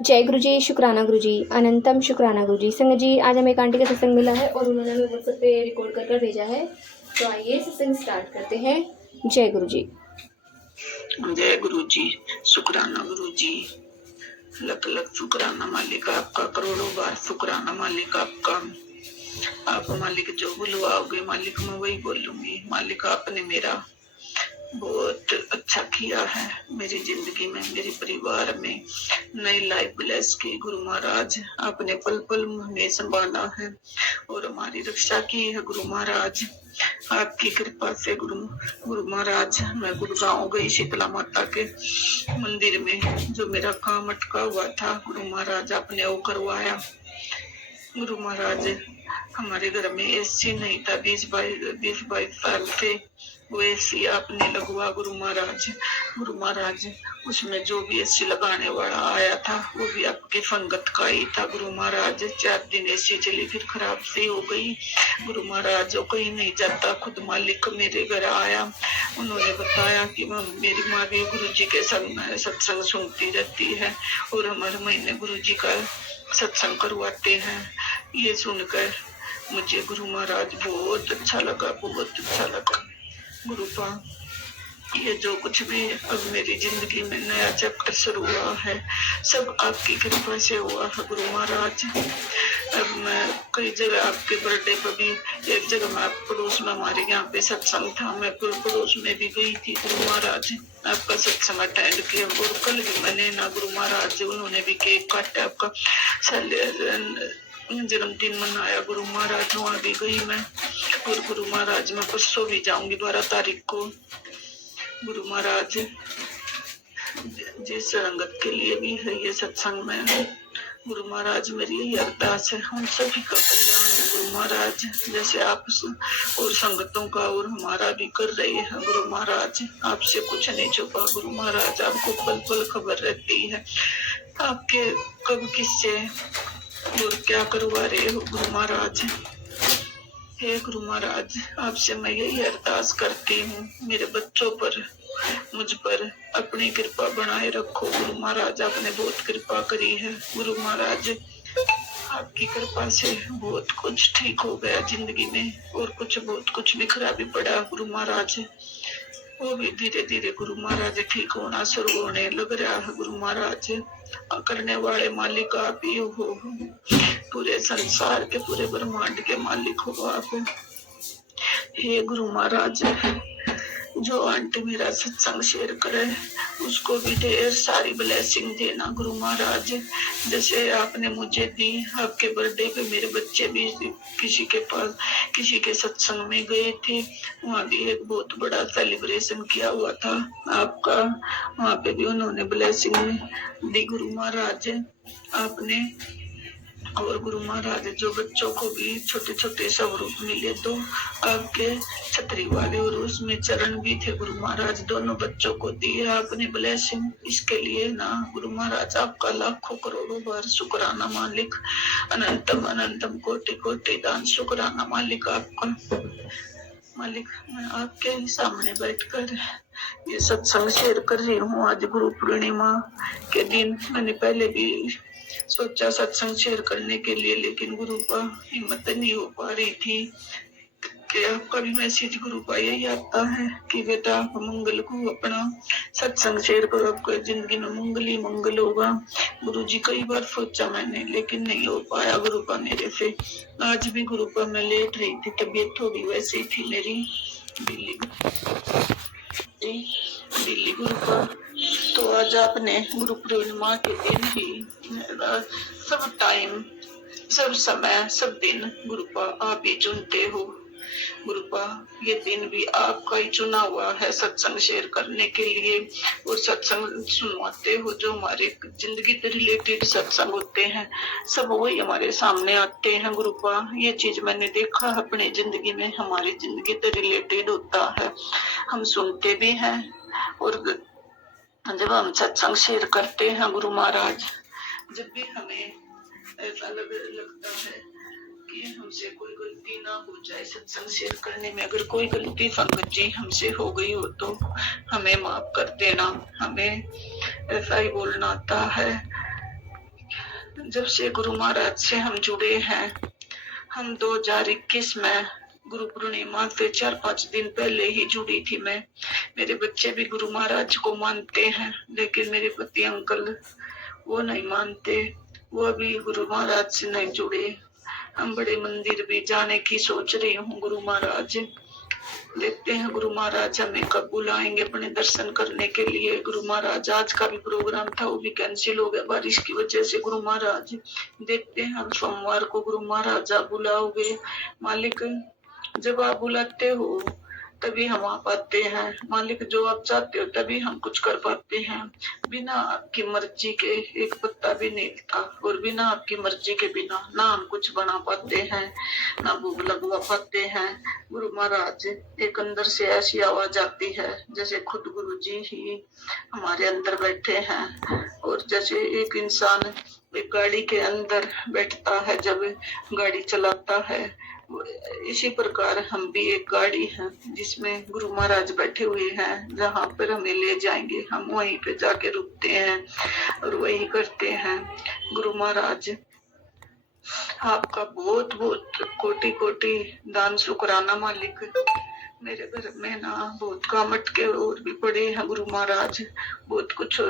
जय गुरु जी, शुक्राना गुरु जी, अनंतम शुक्राना गुरु जी। संगत जी, आज हमें एक आंटी का सत्संग मिला है और उन्होंने हमें व्हाट्सएप पे रिकॉर्ड कर भेजा है। तो आइए सत्संग स्टार्ट करते हैं। जय गुरु जी। जय गुरु जी, शुक्राना गुरु जी, लख लख शुक्राना मालिक आपका, करोड़ों बार शुक्राना मालिक आपका। आप मालिक जो बुलवाओगे मालिक मैं वही बोलूंगी। मालिक आपने मेरा बहुत अच्छा किया है, मेरी जिंदगी में, मेरे परिवार में नई लाइफ ब्लेस की। गुरु महाराज आपने पल पल हमें संभाला है और हमारी रक्षा की है। गुरु महाराज आपकी कृपा से गुरु महाराज मैं गुड़गांव गई शीतला माता के मंदिर में। जो मेरा काम अटका हुआ था गुरु महाराज आपने वो करवाया। गुरु महाराज हमारे घर में एसी नहीं था, 20-22 साल से वो एसी आपने लगवा। गुरु महाराज उसमें जो भी एसी लगाने वाला आया था वो भी आपकी संगत का ही था। गुरु महाराज 4 दिन एसी चली, फिर खराब सी हो गई। गुरु महाराज वो कहीं नहीं जाता, खुद मालिक मेरे घर आया। उन्होंने बताया कि मेरी माँ भी गुरु जी के सत्संग सुनती रहती है और हमारे महीने गुरु जी का सत्संग करवाते हैं। ये सुनकर मुझे गुरु महाराज बहुत अच्छा लगा, बहुत अच्छा लगा। गुरुपा ये जो कुछ भी अब मेरी जिंदगी में नया चैप्टर शुरू हुआ है सब आपकी कृपा से हुआ है। गुरु महाराज अब मैं कई जगह आपके बर्थडे पर भी, एक जगह मैं पड़ोस में हमारे यहाँ पे सत्संग था, मैं पड़ोस में भी गई थी। गुरु महाराज आपका सत्संग अटेंड किया और कल भी मैंने ना गुरु महाराज उन्होंने भी केक काटा, आपका जन्मदिन मनाया। गुरु महाराज वहाँ भी गई मैं और गुरु महाराज मैं परसों भी जाऊंगी 12 तारीख को। गुरु महाराज जिस संगत के लिए भी है ये सत्संग में, गुरु महाराज मेरी यही अरदास है हम सभी का कल्याण है। गुरु महाराज जैसे आप और संगतों का और हमारा भी कर रहे हैं। गुरु महाराज आपसे कुछ नहीं छुपा। गुरु महाराज आपको पल पल खबर रहती है आपके कब किससे और क्या करवा रहे हो। गुरु महाराज हे गुरु महाराज आपसे मैं यही अरदास करती हूँ, मेरे बच्चों पर मुझ पर अपनी कृपा बनाए रखो। गुरु महाराज आपने बहुत कृपा करी है। गुरु महाराज आपकी कृपा से बहुत कुछ ठीक हो गया जिंदगी में और बहुत कुछ बिखरा भी पड़ा। गुरु महाराज वो भी धीरे धीरे गुरु महाराज ठीक होना शुरू होने लग रहा है। गुरु महाराज करने वाले मालिक आप ही हो, पूरे संसार के पूरे ब्रह्मांड के मालिक हो आप। हे गुरु महाराज जो आंटी मेरा सत्संग शेयर करे उसको भी ढेर सारी ब्लेसिंग देना। गुरु महाराज जैसे आपने मुझे दी, आपके बर्थडे पे मेरे बच्चे भी किसी के पास किसी के सत्संग में गए थे, वहाँ भी एक बहुत बड़ा सेलिब्रेशन किया हुआ था आपका, वहाँ पे भी उन्होंने ब्लेसिंग दी। गुरु महाराज आपने और गुरु महाराज जो बच्चों को भी छोटे छोटे स्वरूप मिले तो आपके छतरी वाले और उसमें चरण भी थे। गुरु महाराज दोनों बच्चों को दिए आपने ब्लेसिंग, इसके लिए ना गुरु महाराज आपका लाखों करोड़ों बार शुक्राना मालिक। अनंतम अनंतम कोटि कोटि दान शुक्राना मालिक आपका। मालिक मैं आपके सामने बैठकर ये सत्संग शेयर कर रही हूँ। आज गुरु पूर्णिमा के दिन मैंने पहले भी सोचा सत्संग शेयर करने के लिए, लेकिन गुरु का हिम्मत नहीं हो पा रही थी कि आपका भी मैसेज गुरु का यही आता है कि बेटा आप मंगल को अपना सत्संग शेयर करो, आपको जिंदगी में मंगल ही मंगल होगा। गुरु जी कई बार सोचा मैंने लेकिन नहीं हो पाया गुरु का मेरे से। आज भी गुरु का मैं लेट रही थी, तबीयत थोड़ी वैसी थी मेरी। दिल्ली गुरु का तो आज आपने गुरु पूर्णिमा के दिन ही सब टाइम सब समय सब दिन गुरुपा आप ही चुनते हो। गुरुपा ये दिन भी आपका ही चुना हुआ है सत्संग शेयर करने के लिए और सत्संग सुनवाते हो। जो हमारे जिंदगी से रिलेटेड सत्संग होते हैं सब वही हमारे सामने आते हैं। गुरुपा ये चीज मैंने देखा अपने जिंदगी में, हमारी जिंदगी से रिलेटेड होता है, हम सुनते भी हैं और जब हम सत्संग शेयर करते हैं गुरु महाराज, जब भी हमें ऐसा लगता है कि हमसे कोई गलती ना हो जाए सत्संग शेयर करने में, अगर कोई गलती संगत जी हमसे हो गई हो तो हमें माफ कर देना। हमें ऐसा ही बोलना आता है जब से गुरु महाराज से हम जुड़े हैं, हम 2021 में गुरु पूर्णिमा से 4-5 दिन पहले ही जुड़ी थी मैं। मेरे बच्चे भी गुरु महाराज को मानते हैं, लेकिन मेरे पति अंकल वो नहीं मानते, वो अभी गुरु महाराज से नहीं जुड़े। हम बड़े मंदिर भी जाने की सोच रही हूँ गुरु महाराज, देखते हैं गुरु महाराज हमें कब बुलाएंगे अपने दर्शन करने के लिए। गुरु महाराज आज का भी प्रोग्राम था, वो भी कैंसिल हो गया बारिश की वजह से। गुरु महाराज देखते हैं हम सोमवार को गुरु महाराज आप बुलाओगे। मालिक जब आप बुलाते हो तभी हम आ पाते हैं। मालिक जो आप चाहते हो तभी हम कुछ कर पाते हैं। बिना आपकी मर्जी के एक पत्ता भी नहीं हिलता, और बिना आपकी मर्जी के बिना ना हम कुछ बना पाते हैं, ना भोग लगवा पाते हैं। गुरु महाराज एक अंदर से ऐसी आवाज आती है जैसे खुद गुरु जी ही हमारे अंदर बैठे हैं। और जैसे एक इंसान एक गाड़ी के अंदर बैठता है जब गाड़ी चलाता है, इसी प्रकार हम भी एक गाड़ी है जिसमें गुरु महाराज बैठे हुए हैं। जहाँ पर हमें ले जाएंगे हम वहीं पे जाके रुकते हैं और वही करते हैं। गुरु महाराज आपका बहुत बहुत कोटि कोटि दान शुक्राना मालिक। मेरे घर में ना बहुत काम अटके और भी पड़े हैं गुरु महाराज, बहुत कुछ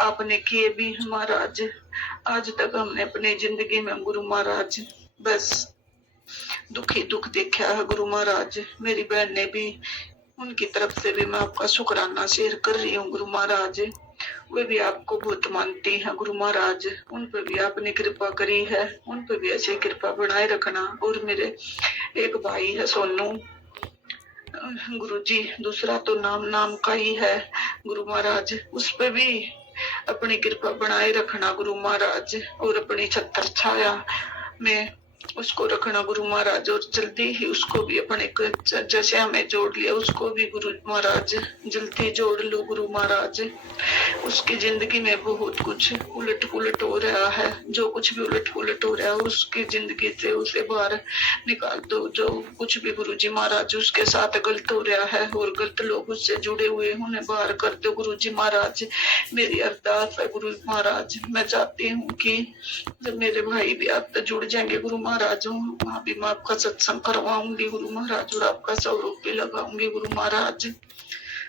आपने किए भी हैं महाराज। आज तक हमने अपनी जिंदगी में गुरु महाराज बस दुखी दुख देखा है गुरु महाराज। मेरी बहन ने भी, उनकी तरफ से भी मैं आपका शुक्राना शेयर कर रही हूँ गुरु महाराज। वे भी आपको बहुत मानती हैं गुरु महाराज, उन पर भी आपने कृपा करी है, उन पर भी ऐसे कृपा बनाए रखना। और मेरे एक भाई है सोनू गुरु जी, दूसरा तो नाम का ही है गुरु महाराज, उस पर भी अपनी कृपा बनाए रखना गुरु महाराज, और अपनी छत्र छाया में उसको रखना गुरु महाराज। और जल्दी ही उसको भी अपने जैसे हमें जोड़ लिया उसको भी गुरु महाराज जल्दी जोड़ लो गुरु महाराज। उसकी जिंदगी में बहुत कुछ उलट पुलट हो रहा है, जो कुछ भी उलट पुलट हो रहा है उसकी जिंदगी से उसे बाहर निकाल दो। जो कुछ भी गुरु जी महाराज उसके साथ गलत हो रहा है और गलत लोग उससे जुड़े हुए उन्हें बाहर कर दो गुरु जी महाराज। मेरी अरदास है गुरु महाराज, मैं चाहती हूँ कि जब मेरे भाई भी आप जुड़ जाएंगे गुरु महाराज, वहाँ भी मैं आपका सत्संग करवाऊंगी गुरु महाराज, और आपका स्वरूप भी लगाऊंगी गुरु महाराज।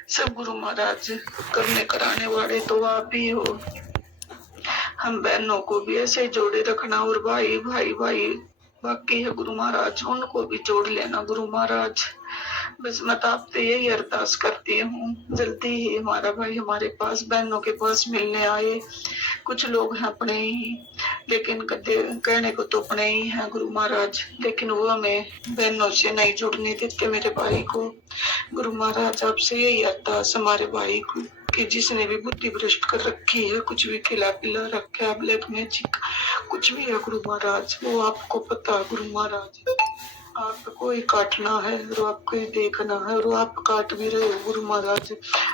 सब गुरु महाराज करने कराने वाले तो आप ही हो। हम बहनों को भी ऐसे जोड़े रखना, और भाई भाई भाई बाकी है गुरु महाराज उनको भी जोड़ लेना गुरु महाराज। बस मैं तो आपसे यही अरदास करती हूँ, जल्दी ही हमारा भाई हमारे पास बहनों के पास मिलने आए। कुछ लोग हैं अपने ही, लेकिन कहने को तो अपने ही हैं गुरु महाराज, लेकिन वो हमें बहनों से नहीं जुड़ने देते मेरे भाई को। गुरु महाराज आपसे यही अरदास हमारे भाई को कि जिसने भी बुद्धि भ्रष्ट कर रखी है, कुछ भी खिला पिला रखा है, ब्लैक मैजिक कुछ भी है गुरु महाराज, वो आपको पता है गुरु महाराज। आपको ही काटना है और आपको ही देखना है, और आप काट भी रहे हो गुरु महाराज।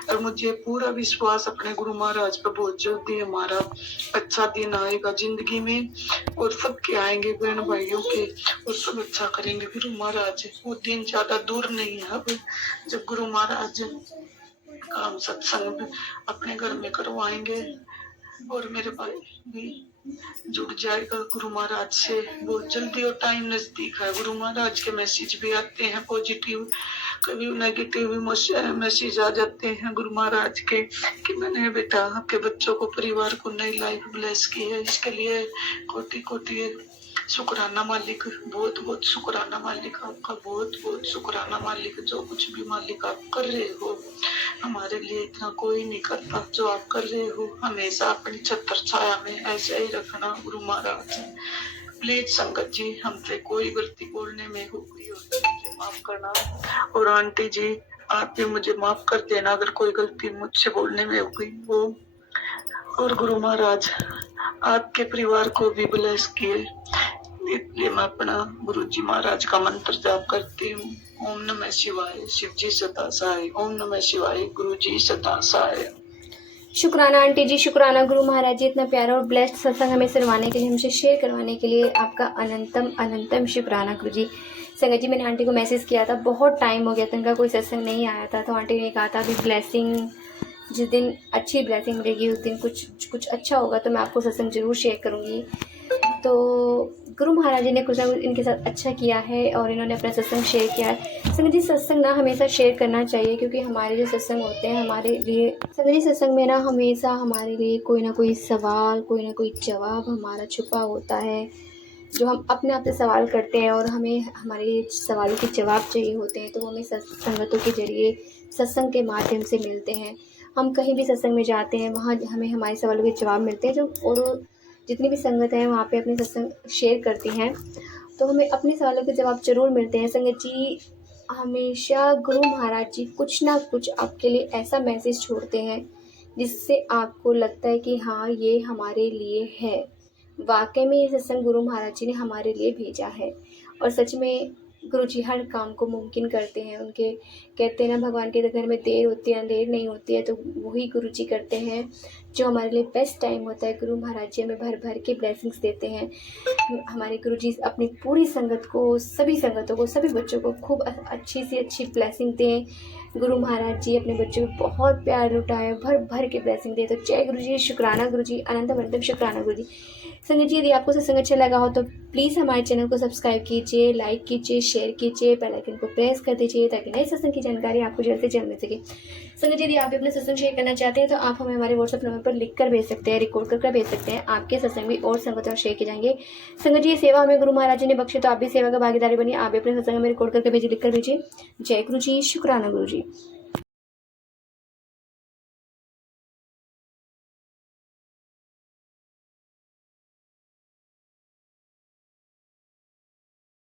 और मुझे पूरा विश्वास अपने गुरु महाराज पर बहुत जल्दी हमारा अच्छा दिन आएगा जिंदगी में, और सबके आएंगे बहन भाइयों के, और सब अच्छा करेंगे गुरु महाराज। वो दिन ज्यादा दूर नहीं है अब जब गुरु महाराज काम सत्संग अपने घर में करवाएंगे, और मेरे भाई भी जुड़ जाएगा गुरु महाराज से बहुत जल्दी। और टाइम नजदीक है, गुरु महाराज के मैसेज भी आते हैं पॉजिटिव, कभी नेगेटिव भी मैसेज आ जाते हैं गुरु महाराज के कि मैंने बेटा आपके बच्चों को, परिवार को नई लाइफ ब्लेस की है। इसके लिए कोटि कोटि शुक्राना मालिक, बहुत बहुत शुक्राना मालिक, आपका बहुत बहुत शुक्राना मालिक। जो कुछ भी मालिक आप कर रहे हो हमारे लिए इतना कोई नहीं करता जो आप कर रहे हो। हमेशा अपनी छत्र छाया में ऐसे ही रखना गुरु महाराज। प्लीज संगत जी हमसे कोई गलती बोलने में हो गई हो तो मुझे माफ करना, और आंटी जी आप भी मुझे माफ कर देना अगर कोई गलती मुझसे बोलने में हो गई हो। और गुरु महाराज आपके परिवार को भी ब्लेस किए, इसलिए मैं अपना गुरु जी महाराज का मंत्र जाप करती हूँ। ओम नमः शिवाय, शिव जी सदा सहाय। ओम नमः शिवाय, गुरु जी सदा सहाय। शुक्राना आंटी जी, शुक्राना गुरु महाराज जी, इतना प्यारा और ब्लेस्ड सत्संग हमें सुनवाने के लिए, हमसे शेयर करवाने के लिए आपका अनंतम अनंतम शुक्राना गुरु जी। संगत जी मैंने आंटी को मैसेज किया था, बहुत टाइम हो गया था, इनका कोई सत्संग नहीं आया था, तो आंटी ने कहा था अभी ब्लेसिंग जिस दिन अच्छी ब्लेसिंग मिलेगी उस दिन कुछ अच्छा होगा तो मैं आपको सत्संग ज़रूर शेयर करूँगी। तो गुरु महाराज जी ने कुछ ना कुछ इनके साथ अच्छा किया है और इन्होंने अपना सत्संग शेयर किया है। संगत जी सत्संग ना हमेशा शेयर करना चाहिए, क्योंकि हमारे जो सत्संग होते हैं हमारे लिए, संगत जी सत्संग में ना हमेशा हमारे लिए कोई ना कोई सवाल, कोई ना कोई जवाब हमारा छुपा होता है, जो हम अपने आप से सवाल करते हैं और हमें हमारे सवालों के जवाब चाहिए होते हैं, तो वो हमें संगतों के जरिए सत्संग के माध्यम से मिलते हैं। हम कहीं भी सत्संग में जाते हैं वहाँ हमें हमारे सवालों के जवाब मिलते हैं, जो और जितनी भी संगत हैं वहाँ पे अपने सत्संग शेयर करती हैं, तो हमें अपने सवालों के जवाब ज़रूर मिलते हैं। संगत जी हमेशा गुरु महाराज जी कुछ ना कुछ आपके लिए ऐसा मैसेज छोड़ते हैं जिससे आपको लगता है कि हाँ ये हमारे लिए है, वाकई में ये सत्संग गुरु महाराज जी ने हमारे लिए भेजा है। और सच में गुरु जी हर काम को मुमकिन करते हैं। उनके कहते हैं ना, भगवान के घर में देर होती है अंधेर नहीं होती है, तो वही गुरु जी करते हैं जो हमारे लिए बेस्ट टाइम होता है। गुरु महाराज जी हमें भर भर के ब्लेसिंग्स देते हैं। हमारे गुरु जी अपनी पूरी संगत को, सभी संगतों को, सभी बच्चों को खूब अच्छी से अच्छी ब्लेसिंग दें। गुरु महाराज जी अपने बच्चों को बहुत प्यार लुटाए, भर भर के ब्लेसिंग दें। तो जय गुरु जी, शुक्राना गुरु जी, अनंत अनंतम शुक्राना गुरु जी। संगत जी यदि आपको सत्संग अच्छा लगा हो तो प्लीज़ हमारे चैनल को सब्सक्राइब कीजिए, लाइक कीजिए, शेयर कीजिए, बेल आइकन को प्रेस कर दीजिए ताकि नए सत्संग की जानकारी आपको जल्द से जल्द मिल सके। संगत जी यदि आप भी अपने सत्संग शेयर करना चाहते हैं तो आप हमें हमारे व्हाट्सएप नंबर पर लिख कर भेज सकते हैं, रिकॉर्ड कर भेज सकते हैं। आपके सत्संग भी और संगतों शेयर किए जाएंगे। संगत जी ये सेवा हमें गुरु महाराज जी ने बख्शी, तो आप भी सेवा का भागीदारी बनिए। आप भी अपने सत्संग में रिकॉर्ड करके भेजिए, लिख कर भेजिए। जय गुरु जी, शुक्राना गुरु जी।